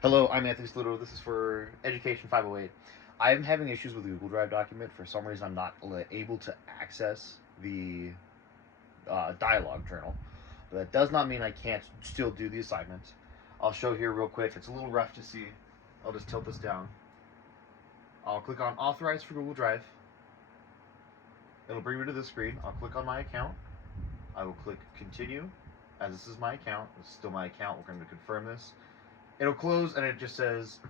Hello, I'm Anthony Saluto. This is for Education 508. I'm having issues with the Google Drive document. For some reason, I'm not able to access the dialogue journal. But that does not mean I can't still do the assignment. I'll show here real quick. It's a little rough to see. I'll just tilt this down. I'll click on Authorize for Google Drive. It'll bring me to this screen. I'll click on my account. I will click Continue. As this is my account, it's still my account. We're going to confirm this. It'll close and it just says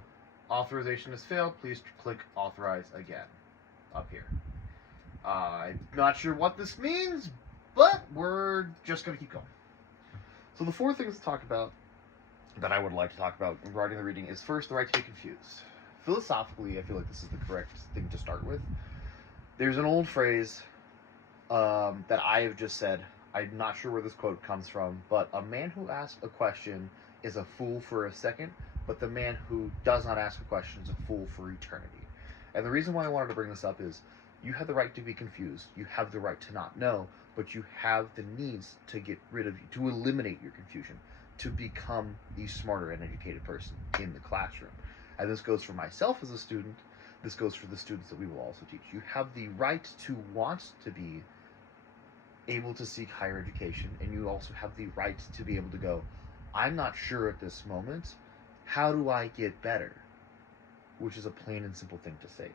authorization has failed. Please click authorize again up here. I'm not sure what this means, but we're just going to keep going. So the four things to talk about that I would like to talk about regarding the reading is first, the right to be confused. Philosophically, I feel like this is the correct thing to start with. There's an old phrase that I have just said. I'm not sure where this quote comes from, but a man who asks a question is a fool for a second, but the man who does not ask a question is a fool for eternity. And the reason why I wanted to bring this up is you have the right to be confused, you have the right to not know, but you have the needs to get rid of, to eliminate your confusion, to become the smarter and educated person in the classroom. And this goes for myself as a student, this goes for the students that we will also teach. You have the right to want to be able to seek higher education, and you also have the right to be able to go, I'm not sure at this moment, how do I get better? Which is a plain and simple thing to say.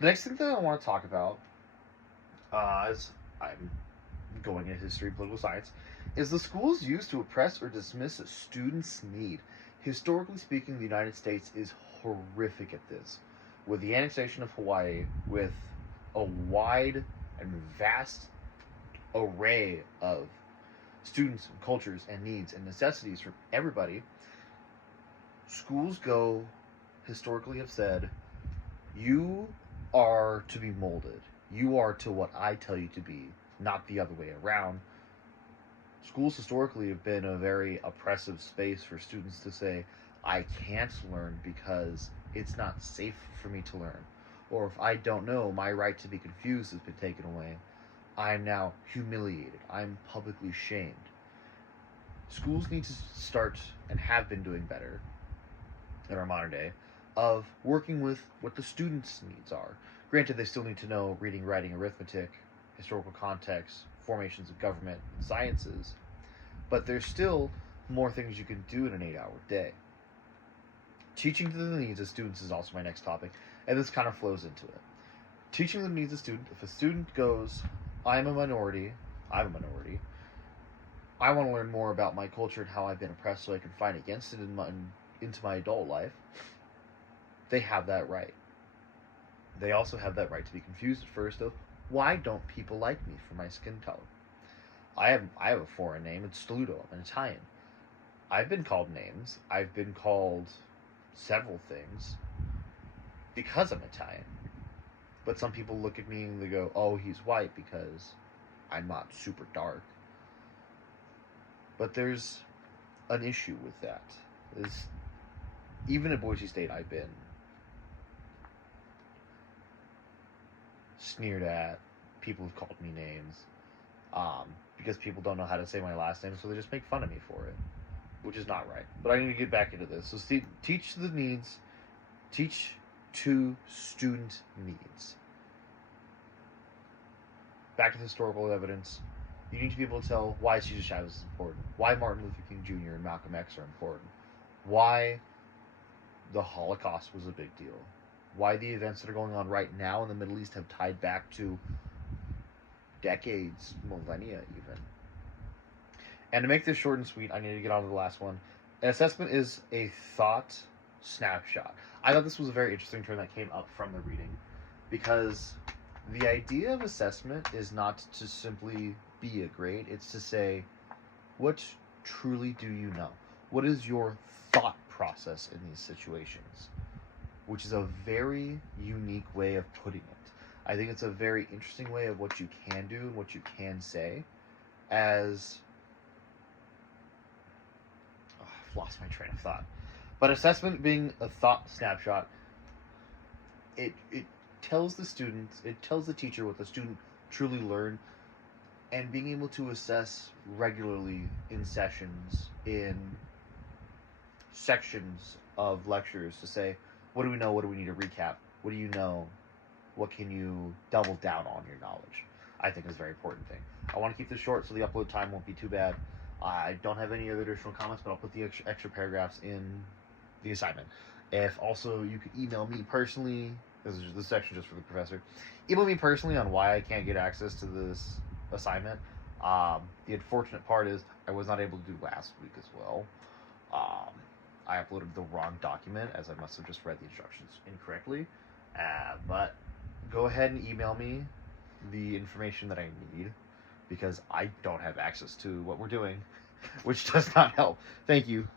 The next thing that I want to talk about, as I'm going into history and political science, is the schools used to oppress or dismiss a student's need. Historically speaking, the United States is horrific at this. With the annexation of Hawaii, with a wide and vast array of students and cultures and needs and necessities for everybody, schools historically have said, you are to be molded. You are to what I tell you to be, not the other way around. Schools historically have been a very oppressive space for students to say, I can't learn because it's not safe for me to learn. Or if I don't know, my right to be confused has been taken away. I'm now humiliated. I'm publicly shamed. Schools need to start, and have been doing better in our modern day, of working with what the students' needs are. Granted, they still need to know reading, writing, arithmetic, historical context, formations of government, and sciences, but there's still more things you can do in an 8-hour day. Teaching to the needs of students is also my next topic, and this kind of flows into it. Teaching the needs of students, if a student goes, I'm a minority, I want to learn more about my culture and how I've been oppressed so I can fight against it into my adult life, they have that right. They also have that right to be confused at first of, why don't people like me for my skin color? I have a foreign name, it's Stoluto, I'm an Italian. I've been called names, I've been called several things because I'm Italian. But some people look at me and they go, oh, he's white because I'm not super dark. But there's an issue with that. Even at Boise State, I've been sneered at. People have called me names because people don't know how to say my last name, so they just make fun of me for it, which is not right. But I need to get back into this. So teach the needs. Teach to student needs. Back to the historical evidence. You need to be able to tell why Cesar Chavez is important, why Martin Luther King Jr. and Malcolm X are important, why the Holocaust was a big deal, why the events that are going on right now in the Middle East have tied back to decades, millennia even. And to make this short and sweet, I need to get on to the last one. An assessment is a thought snapshot. I thought this was a very interesting term that came up from the reading, because the idea of assessment is not to simply be a grade, it's to say, what truly do you know? What is your thought process in these situations? Which is a very unique way of putting it. I think it's a very interesting way of what you can do and what you can say, as I've lost my train of thought. But assessment being a thought snapshot, it tells the students, it tells the teacher what the student truly learned, and being able to assess regularly in sessions, in sections of lectures to say, what do we know? What do we need to recap? What do you know? What can you double down on your knowledge? I think is a very important thing. I want to keep this short so the upload time won't be too bad. I don't have any other additional comments, but I'll put the extra paragraphs in the assignment. If also you could email me personally, this section just for the professor. Email me personally on why I can't get access to this assignment. The unfortunate part is I was not able to do last week as well. I uploaded the wrong document, as I must have just read the instructions incorrectly. But go ahead and email me the information that I need, because I don't have access to what we're doing, which does not help. Thank you.